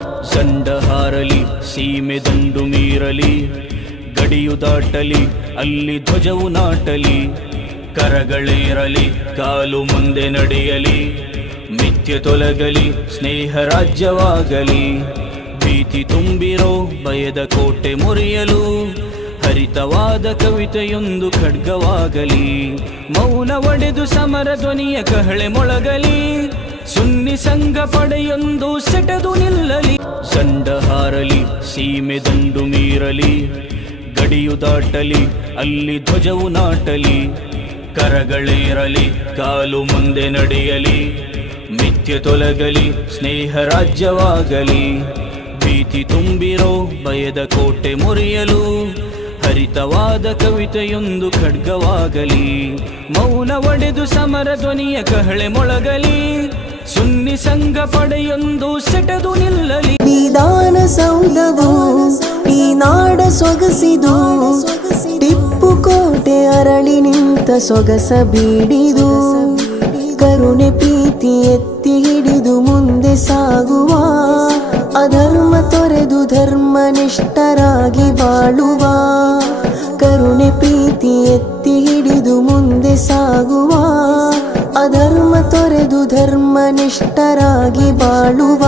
ಸಂಡ ಹಾರಲಿ ಸೀಮೆ ದಂಡು ಮೀರಲಿ, ಗಡಿಯು ದಾಟಲಿ ಅಲ್ಲಿ ಧ್ವಜವು ನಾಟಲಿ, ಕರಗಳೇರಲಿ ಕಾಲು ಮುಂದೆ ನಡೆಯಲಿ, ಮಿಥ್ಯೆ ತೊಲಗಲಿ ಸ್ನೇಹ ರಾಜ್ಯವಾಗಲಿ, ಭೀತಿ ತುಂಬಿರೋ ಭಯದ ಕೋಟೆ ಮುರಿಯಲು, ಹರಿತವಾದ ಕವಿತೆಯೊಂದು ಖಡ್ಗವಾಗಲಿ, ಮೌನ ಒಡೆದು ಸಮರ ಧ್ವನಿಯ ಕಹಳೆ ಮೊಳಗಲಿ, ಸುನ್ನಿ ಸಂಘ ಪಡೆಯೊಂದು ಸೆಟೆದು ನಿಲ್ಲಲಿ. ಸಂಡ ಹಾರಲಿ ಸೀಮೆ ದಂಡು ಮೀರಲಿ, ಗಡಿಯು ದಾಟಲಿ ಅಲ್ಲಿ ಧ್ವಜವು ನಾಟಲಿ, ಕರಗಳೇರಲಿ ಕಾಲು ಮುಂದೆ ನಡೆಯಲಿ, ಮಿಥ್ಯೆ ತೊಲಗಲಿ ಸ್ನೇಹ ರಾಜ್ಯವಾಗಲಿ, ಭೀತಿ ತುಂಬಿರೋ ಭಯದ ಕೋಟೆ ಮುರಿಯಲು, ಹರಿತವಾದ ಕವಿತೆಯೊಂದು ಖಡ್ಗವಾಗಲಿ, ಮೌನ ಒಡೆದು ಸಮರ ಧ್ವನಿಯ ಕಹಳೆ ಮೊಳಗಲಿ, ಸುನ್ನಿ ಸಂಘ ಪಡೆಯೊಂದು ಸೆಟೆದು ನಿಲ್ಲಲಿ. ವಿಧಾನಸೌಧವು ಈ ನಾಡ ಸೊಗಸಿದು, ಟಿಪ್ಪು ಕೋಟೆ ಅರಳಿ ನಿಂತ ಸೊಗಸ ಬೀಡಿದು, ಕರುಣೆ ಪ್ರೀತಿ ಎತ್ತಿ ಹಿಡಿದು ಮುಂದೆ ಸಾಗುವ, ಅಧರ್ಮ ತೊರೆದು ಧರ್ಮನಿಷ್ಠರಾಗಿ ಬಾಳುವ, ಕರುಣೆ ಪ್ರೀತಿ ಎತ್ತಿ ಹಿಡಿದು ಮುಂದೆ ಸಾಗುವ, ಅಧರ್ಮ ತೊರೆದು ಧರ್ಮನಿಷ್ಠರಾಗಿ ಬಾಳುವ.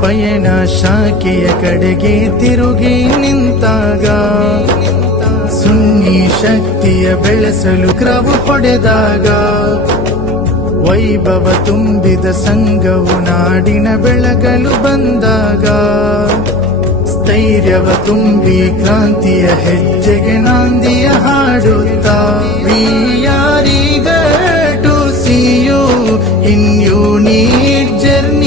ಪಯಣ ಶಾಖೆಯ ಕಡೆಗೆ ತಿರುಗಿ ನಿಂತಾಗ, ಸುನ್ನಿ ಶಕ್ತಿಯ ಬೆಳೆಸಲು ಕ್ರಮ ಹೊಡೆದಾಗ, ವೈಭವ ತುಂಬಿದ ಸಂಘವು ನಾಡಿನ ಬೆಳಗಲು ಬಂದಾಗ, ಸ್ಥೈರ್ಯವ ತುಂಬಿ ಕ್ರಾಂತಿಯ ಹೆಜ್ಜೆಗೆ ನಾಂದಿಯ ಹಾಡುತ್ತಾ, we are eager to see you in your journey.